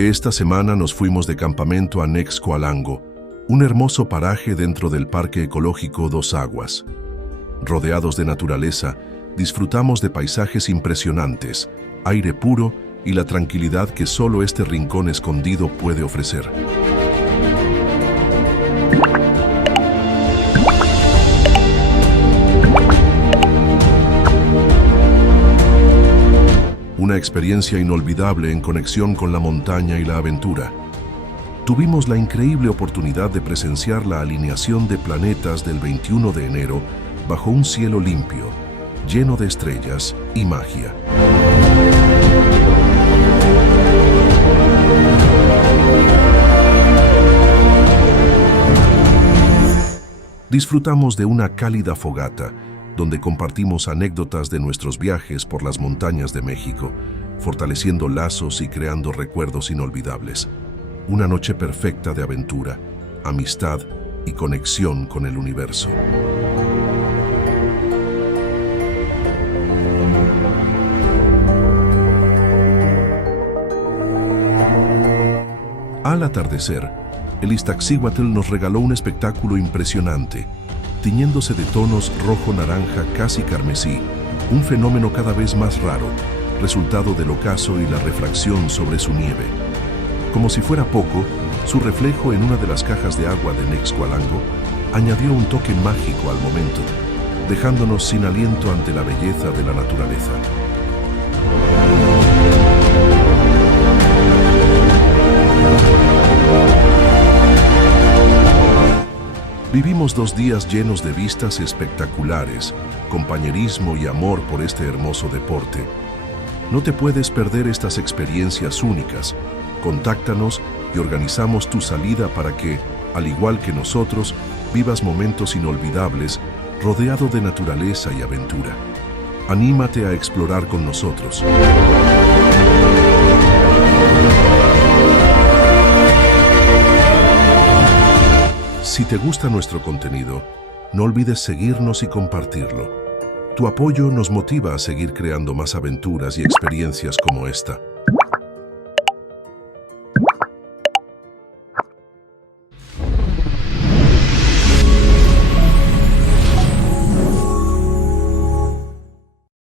Esta semana nos fuimos de campamento a Nexcoalango, un hermoso paraje dentro del Parque Ecológico Dos Aguas. Rodeados de naturaleza, disfrutamos de paisajes impresionantes, aire puro y la tranquilidad que solo este rincón escondido puede ofrecer. Una experiencia inolvidable en conexión con la montaña y la aventura. Tuvimos la increíble oportunidad de presenciar la alineación de planetas del 21 de enero bajo un cielo limpio, lleno de estrellas y magia. Disfrutamos de una cálida fogata, donde compartimos anécdotas de nuestros viajes por las montañas de México, fortaleciendo lazos y creando recuerdos inolvidables. Una noche perfecta de aventura, amistad y conexión con el universo. Al atardecer, el Iztaccíhuatl nos regaló un espectáculo impresionante, tiñéndose de tonos rojo-naranja casi carmesí, un fenómeno cada vez más raro, resultado del ocaso y la refracción sobre su nieve. Como si fuera poco, su reflejo en una de las cajas de agua de Nexcoalango añadió un toque mágico al momento, dejándonos sin aliento ante la belleza de la naturaleza. Vivimos 2 días llenos de vistas espectaculares, compañerismo y amor por este hermoso deporte. No te puedes perder estas experiencias únicas. Contáctanos y organizamos tu salida para que, al igual que nosotros, vivas momentos inolvidables, rodeado de naturaleza y aventura. Anímate a explorar con nosotros. Si te gusta nuestro contenido, no olvides seguirnos y compartirlo. Tu apoyo nos motiva a seguir creando más aventuras y experiencias como esta.